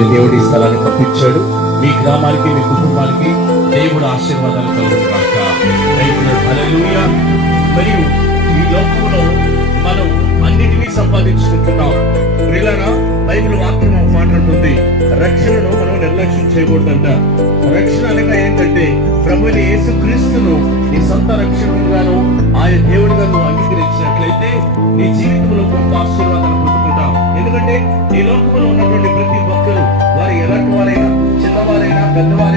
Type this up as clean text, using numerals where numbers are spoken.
దేవుడి స్థలాన్ని పంపించాడు. మీ గ్రామానికి, మీ కుటుంబానికి దేవుడు ఆశీర్వాదాలు కలుగుగాక. హల్లెలూయా. మరియు ఈ లోకంలో మనం అన్నిటినీ సంపాదించుకుంటున్నాం. ప్రియులారా, బైబిల్ వాక్యం మాట్లాడుతుంది, రక్షణను మనం నిర్లక్ష్యం చేయకూడదంట. రక్షణ అనగా ఏంటంటే ప్రభువైన యేసుక్రీస్తును నీ సొంత రక్షకుడుగాను ఆయన దేవుడిగా నువ్వు అంగీకరించినట్లయితే నీ జీవితంలో గొప్ప ఆశీర్వాదాలు పొందుకుంటాం. ఎందుకంటే ఈ లోకంలో ఉన్నటువంటి ప్రతి ఒక్కరు, వారు ఎలాంటి వారైనా, చిన్నవారైనా, పెద్దవారైనా